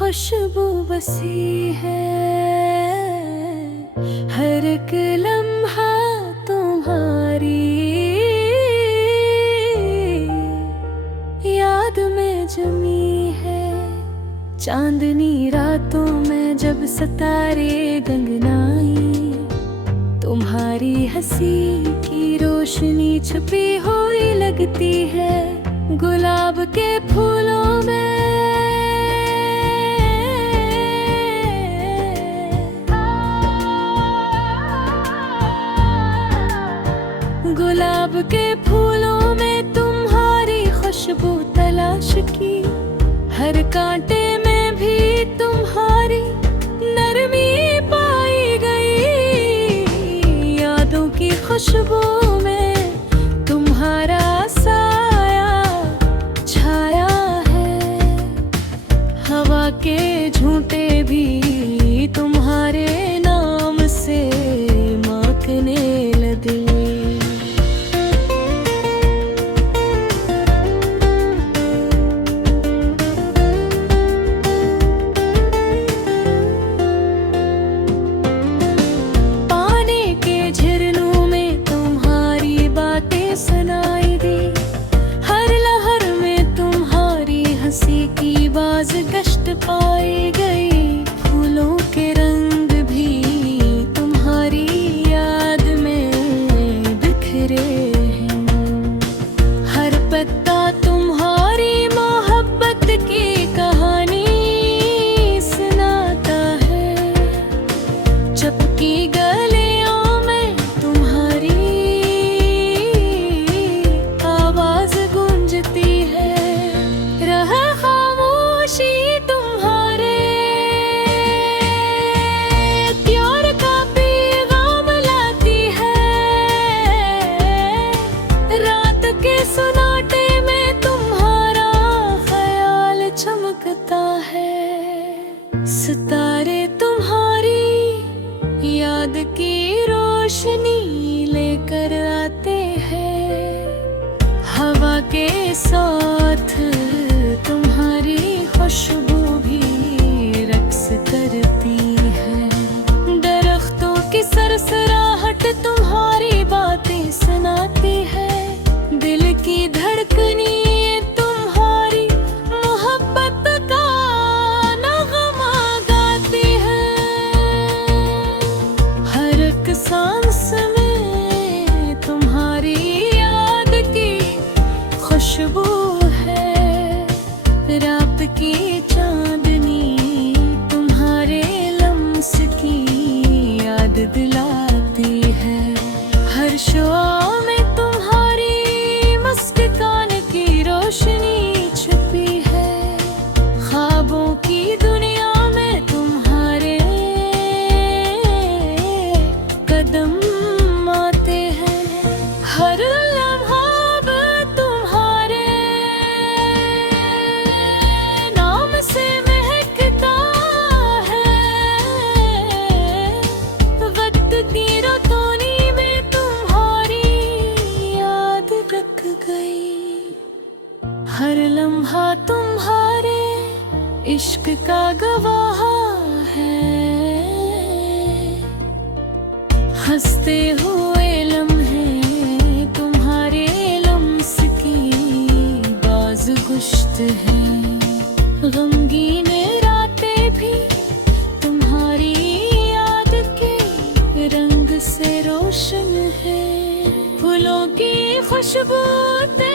खुशबू बसी है, हर एक लम्हा तुम्हारी याद में जमी है। चांदनी रातों में जब सितारे गंगनाई, तुम्हारी हंसी की रोशनी छुपी हुई लगती है गुलाब के फूलों में। गुलाब के फूलों में तुम्हारी खुशबू तलाश की, हर कांटे में भी तुम्हारी नरमी पाई गई। यादों की खुशबू में तुम्हारा साया छाया है, हवा के झूठे भी तुम्हारे नाम से महकने लगे। सुनाई दी हर लहर में तुम्हारी हंसी की बाज गश्त पाई गई। फूलों के रंग भी तुम्हारी याद में बिखरे हैं, हर पत्ता तुम्हारी मोहब्बत की कहानी सुनाता है। चपकी गलियों में तुम्हारी सितारे तुम्हारी याद की रोशनी लेकर आते हैं, हवा के साथ तुम्हारी खुशबू भी रक्स करती है। दरख्तों की सरसराहट तुम्हारी बातें सुनाती है, दिल की धड़कनी सांस में तुम्हारी याद की खुशबू है। रात की चांदनी तुम्हारे लम्स की याद दिलाती है, हर शुआ में तुम्हारी मुस्कान की रोशनी छुपी है। ख्वाबों की दुनिया में तुम्हारे कदम आते हैं, हर लम्हा तुम्हारे नाम से महकता है। वक्त की रोतोनी में तुम्हारी याद रख गई, हर लम्हा तुम्हारे इश्क का गवाह है। हंसते हुए लम्हे तुम्हारे लम्स की बाज गुश्त है, गमगीन रातें भी तुम्हारी याद के रंग से रोशन है। फूलों की खुशबू है,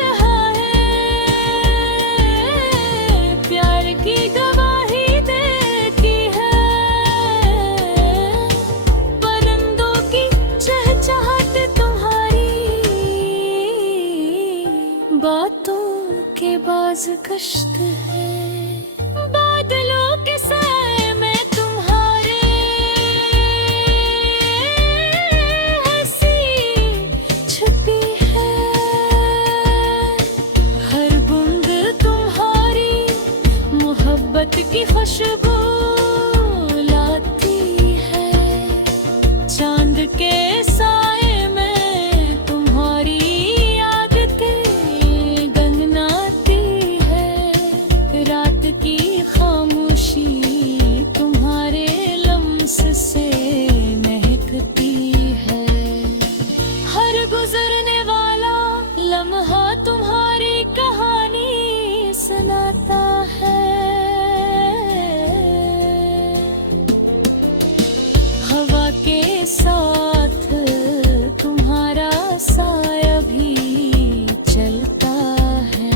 प्यार की गवाही देती है। बातों के बाज कश्त है, बादलों के साए में तुम्हारे हंसी छुपी है। हर बूंद तुम्हारी मोहब्बत की खुशबू लाती है। चांद के साए में तुम्हारी रात की खामोशी साथ तुम्हारा साया भी चलता है।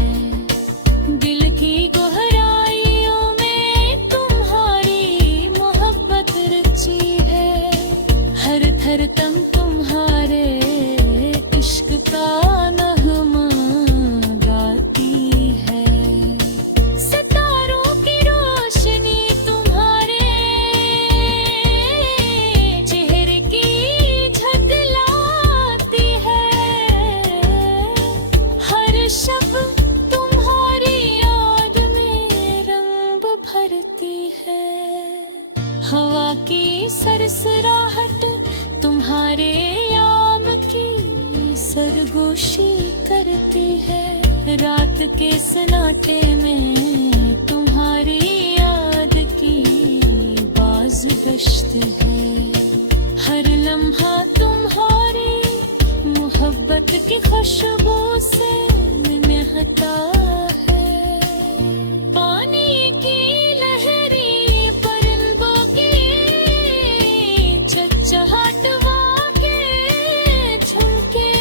दिल की गहराइयों में तुम्हारी मोहब्बत रची है। हर धड़कन तुम्हारे इश्क का नगमा गाती है। सितारों की रोशनी तुम्हारे चेहरे की झलकती है। हर शब तुम्हारी याद में रंग भरती है। हवा की सरसराहट तुम्हारे याम की सरगोशी करती है। रात के सन्नाटे में तुम्हारी याद की बाज गश्त है। हर लम्हा तुम्हारी मोहब्बत की खुशबू से महकता है। पानी की लहरी परिंदों की चहचहाट वाके झुमके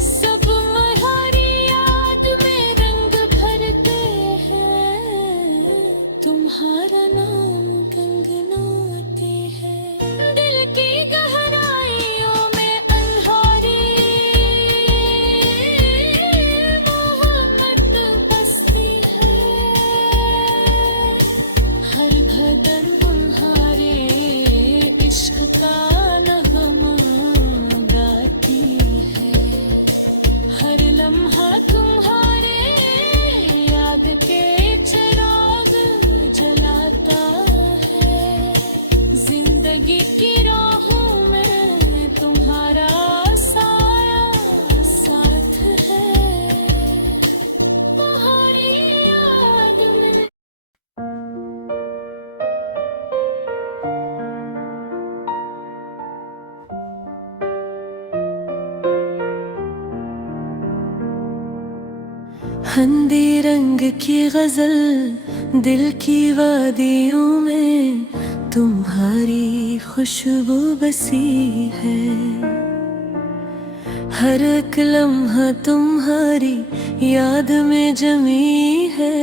सब तुम्हारी याद में रंग भरते हैं। तुम्हारा नाम गुनगुनाते हैं। दिल की गहराइयों में अन्हारी मोहब्बत बसती है। हर धड़कन तुम्हारे इश्क का नगमा गाती है। हर लम्हा तुम्हारे याद के चिराग जलाता है। जिंदगी की राहों में तुम्हारा साया साथ है। तुम्हारी याद में हंदी रंग की गजल दिल की वादियों में तुम्हारी खुशबू बसी है। हर एक लम्हा तुम्हारी याद में जमी है।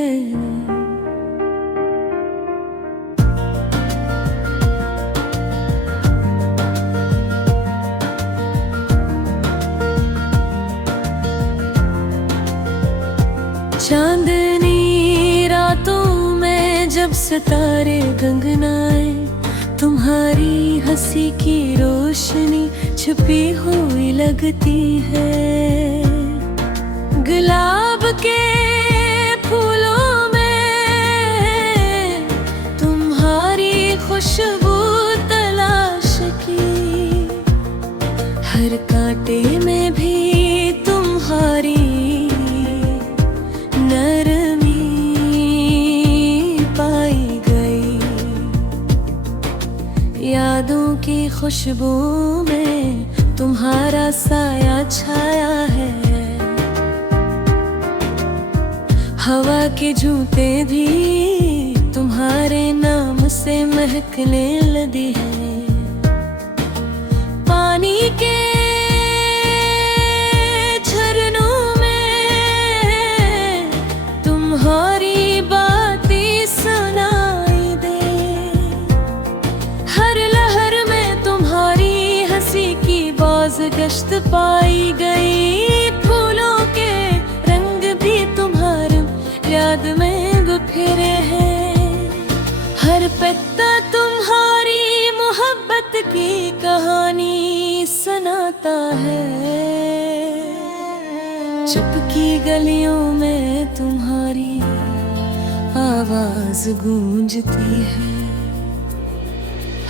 चांदनी रातों में जब सितारे गंगनाए तुम्हारी हंसी की रोशनी छुपी हुई लगती है। गुलाब के फूलों में तुम्हारी खुशबू तलाश की। हर कांटे में भी तुम्हारी नरमी पाई गई। यादों की खुशबू में तुम्हारा साया छाया है। हवा के झूठे भी तुम्हारे नाम से महकने लगी है। पानी के झरनों में तुम्हारी बातें सुनाई दे। हर लहर में तुम्हारी हंसी की बाज़गश्त पाई गई। फूलों के रंग भी तुम्हारी याद में बिखरे हैं। हर पत्ता तुम्हारी मोहब्बत की कहानी सुनाता है। चुपकी गलियों में तुम्हारी आवाज गूंजती है।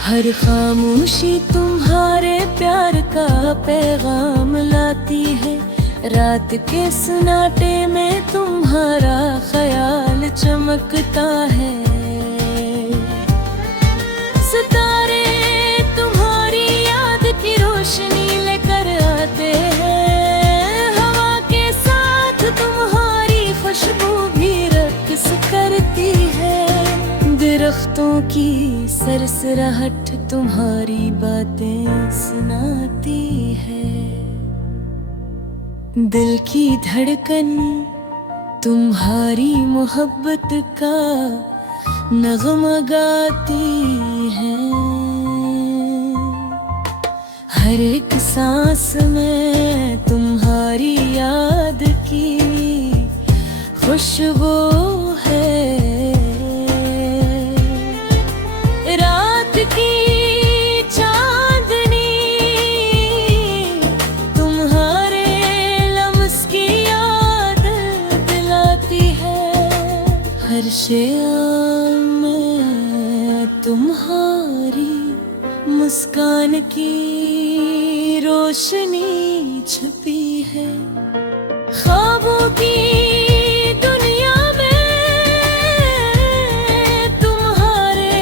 हर खामोशी तुम्हारे प्यार का पैगाम लाती है। रात के सन्नाटे में तुम्हारा ख्याल चमकता है। सितारे तुम्हारी याद की रोशनी लेकर आते हैं। हवा के साथ तुम्हारी खुशबू भी रक्स करती है। दरख्तों की सरसराहट तुम्हारी बातें सुनाती है। दिल की धड़कन तुम्हारी मोहब्बत का नगमा गाती है। हर एक सांस में तुम्हारी याद की खुशबू है। रात की चांदनी तुम्हारे लम्स की याद दिलाती है। हर शाम में तुम्हारी मुस्कान की रोशनी छुपी है। ख्वाबों की दुनिया में तुम्हारे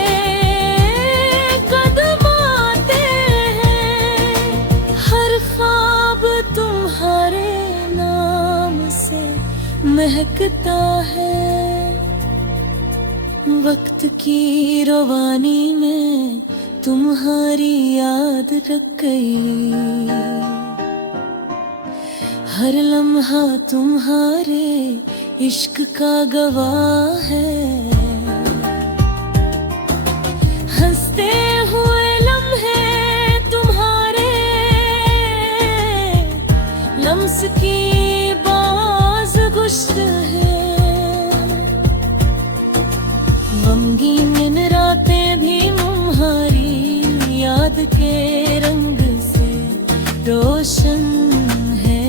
कदम आते हैं। हर ख्वाब तुम्हारे नाम से महकता है। वक्त की रवानी में तुम्हारी याद रख गई। हर लम्हा तुम्हारे इश्क का गवाह है। हंसते हुए लम्हे तुम्हारे लम्स की बाज गुश्त है। गमगीन रातें भी तुम्हारी याद के रंग से रोशन है।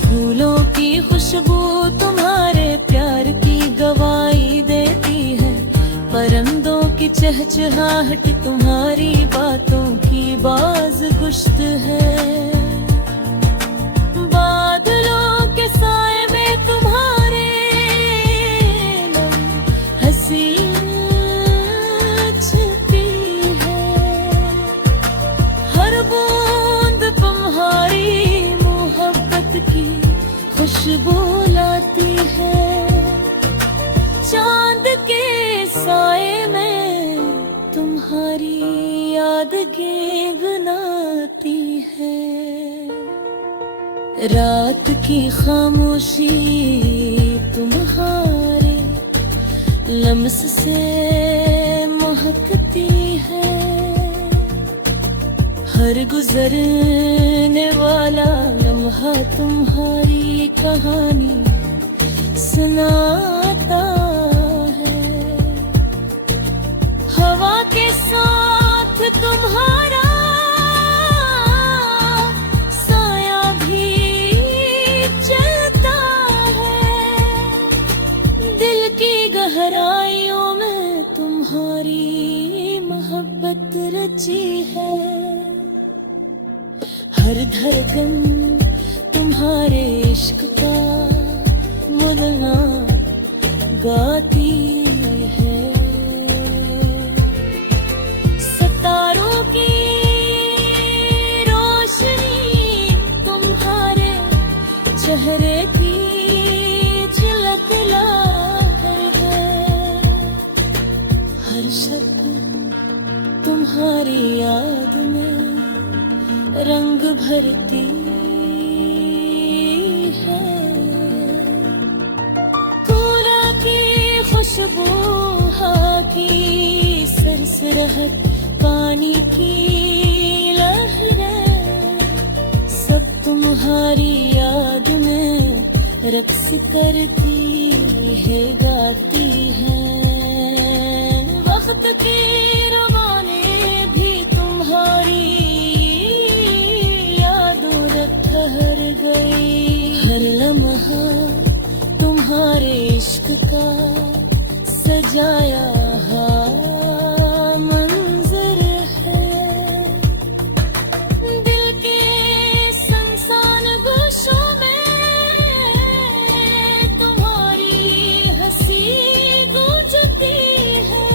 फूलों की खुशबू तुम्हारे प्यार की गवाही देती है। परिंदों की चहचहाहट तुम्हारी बातों की बाज गुश्त है। बादलों के साए में तुम्हारे हंसी खुशबू लाती है। चांद के साए में तुम्हारी याद गुनगुनाती है। रात की खामोशी तुम्हारे लम्स से महकती है। हर गुजरने वाला लम्हा तुम्हारी कहानी सुनाता है। हवा के साथ तुम्हारा साया भी चलता है। दिल की गहराइयों में तुम्हारी मोहब्बत रची है। हर धड़कन तुम्हारे इश्क का मुरना गाती है। सितारों की रोशनी तुम्हारे चेहरे की झलक लाकर है। हर शब्द तुम्हारी याद में रंग भरती है। फूलों की खुशबू, हवा की सरसराहट, पानी की लहरें, सब तुम्हारी याद में रक्स करती है, गाती है। वक्त की रवानी भी तुम्हारी ठहर गई। हर लम्हा तुम्हारे इश्क का सजाया मंजर है। दिल के संसान गोशों में तुम्हारी हंसी गूंजती है।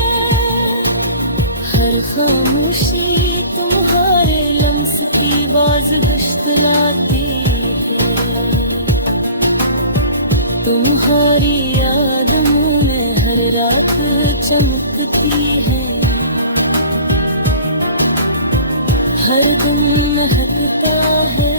हर खामोशी तुम्हारे लम्स की बाज गश्त लाती है। तुम्हारी याद में हर रात चमकती है, हर दिन महकता है